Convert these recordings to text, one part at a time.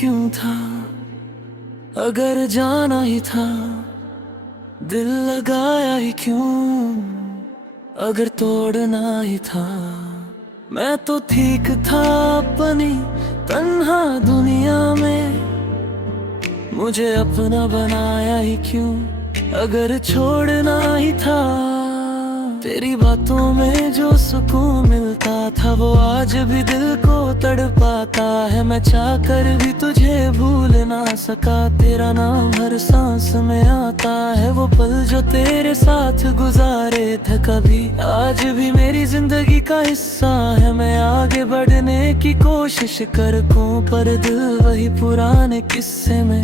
क्यों था, अगर जाना ही था दिल लगाया ही क्यों, अगर तोड़ना ही था। मैं तो ठीक था अपनी तन्हा दुनिया में, मुझे अपना बनाया ही क्यों, अगर छोड़ना ही था। तेरी बातों में जो सुकून मिलता था वो आज भी दिल को तड़पाता है। मैं चाहकर भी तुझे भूल ना सका, तेरा नाम हर सांस में आता है। वो पल जो तेरे साथ गुजारे थे कभी आज भी मेरी जिंदगी का हिस्सा है। मैं आगे बढ़ने की कोशिश करूं पर दिल वही पुराने किस्से में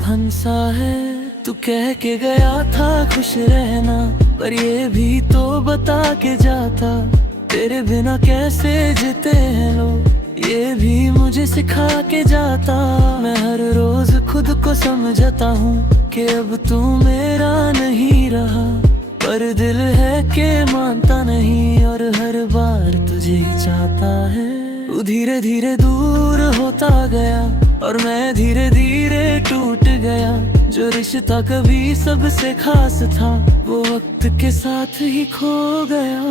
फंसा है। तू कह के गया था खुश रहना, पर ये भी तो बता के जाता तेरे बिना कैसे जीते हैं लोग, ये भी मुझे सिखा के जाता। मैं हर रोज खुद को समझता हूँ कि अब तू मेरा नहीं रहा, पर दिल है कि मानता नहीं और हर बार तुझे ही चाहता है। तू धीरे धीरे दूर होता गया और मैं धीरे धीरे टूट गया। जो रिश्ता कभी सबसे खास था वो वक्त के साथ ही खो गया।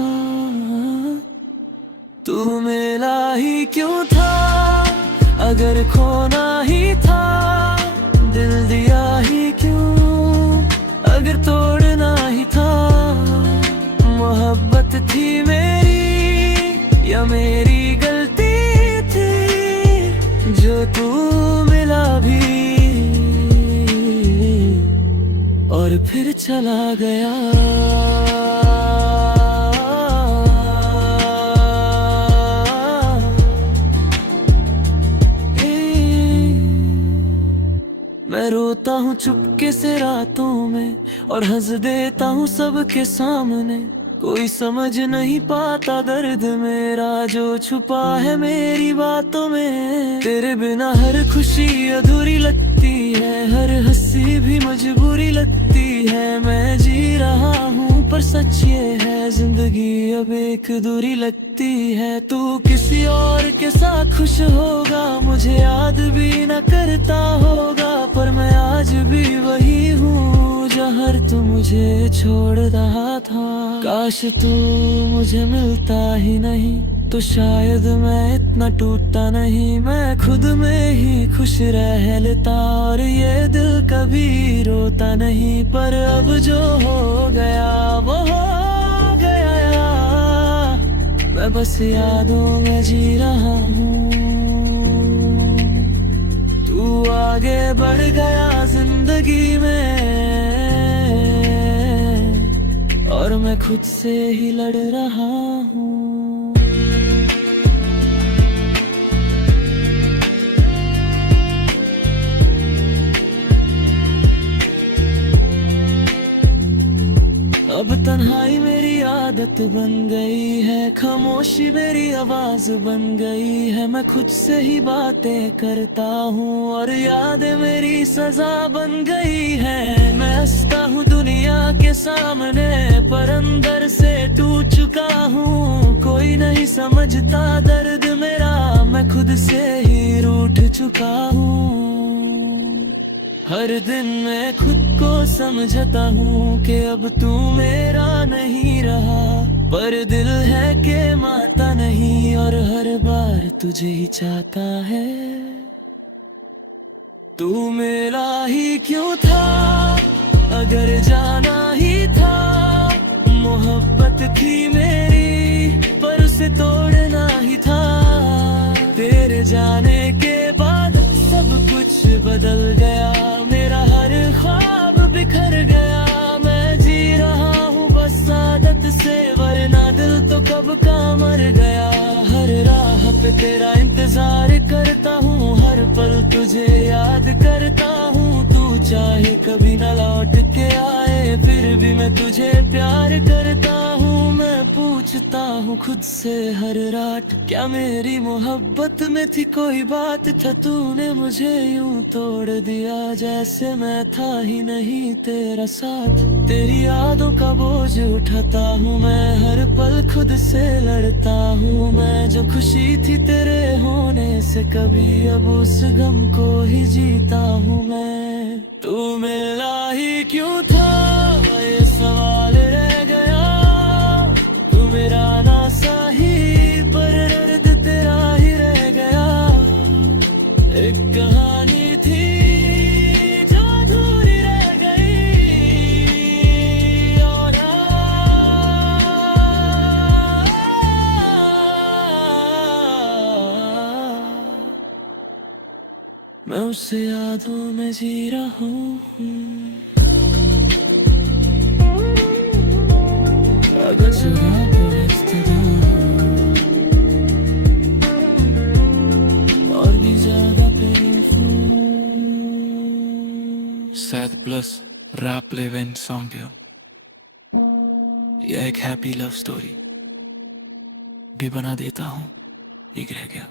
तू मिला ही क्यों था, अगर खोना ही था दिल दिया ही क्यों, अगर तोड़ना ही था। मोहब्बत थी मेरी या मेरी गलती थी जो तू मिला भी और फिर चला गया। मैं रोता हूँ चुपके से रातों में और हंस देता हूँ सबके सामने। कोई समझ नहीं पाता दर्द मेरा जो छुपा है मेरी बातों में। तेरे बिना हर खुशी अधूरी लगती है, हर हंसी भी मजबूरी लगती है। मैं जी रहा हूँ पर सच ये है जिंदगी अब एक दूरी लगती है। तू किसी और के साथ खुश होगा मुझे याद भी न करता होगा, पर मैं आज भी वही हूँ जहर तू मुझे छोड़ रहा था। काश तू मुझे मिलता ही नहीं तो शायद मैं इतना टूटता नहीं। मैं खुद में ही खुश रह लेता और ये दिल कभी रोता नहीं। पर अब जो हो गया वो हो गया, मैं बस यादों में जी रहा हूँ। तू आगे बढ़ गया जिंदगी में और मैं खुद से ही लड़ रहा हूँ। अब तन्हाई मेरी आदत बन गई है, खामोशी मेरी आवाज बन गई है। मैं खुद से ही बातें करता हूँ और यादें मेरी सजा बन गई है। मैं हंसता हूँ दुनिया के सामने पर अंदर से टूट चुका हूँ। कोई नहीं समझता दर्द मेरा, मैं खुद से ही रूठ चुका हूँ। हर दिन मैं खुद को समझता हूँ कि अब तू मेरा नहीं रहा, पर दिल है कि मानता नहीं और हर बार तुझे ही चाहता है। तू मिला ही क्यों था, अगर जाना ही था। मोहब्बत थी मेरी पर उसे तोड़ना ही था। तेरे जाने के बाद सब कुछ बदल गया, मेरा हर ख्वाब बिखर गया। मैं जी रहा हूँ बस आदत से, वरना दिल तो कब का मर गया। हर राह पे तेरा इंतजार करता हूँ, हर पल तुझे याद करता हूँ। तू चाहे कभी न लौट के आए फिर भी मैं तुझे प्यार करता हूँ। मैं पूछता हूँ खुद से हर रात, क्या मेरी मोहब्बत में थी कोई बात? था तूने मुझे यूं तोड़ दिया, जैसे मैं था ही नहीं तेरा साथ। तेरी यादों का बोझ उठाता हूँ मैं, हर पल खुद से लड़ता हूँ मैं। जो खुशी थी तेरे होने से कभी, अब उस गम को ही जीता हूँ मैं। तू मिला ही क्यों था, ये सवाल रह गया। तू मेरा ना सही, पर दर्द तेरा ही रह गया। एक कहानी थी जो अधूरी रह गई, और मैं उसे यादों में जी रहा हूँ। अगर जवाब इब्तिदा और भी ज्यादा पेशेंस। सैद प्लस रैप लेवेन सॉन्ग है। यह एक हैप्पी लव स्टोरी भी बना देता हूँ, ठीक रह गया।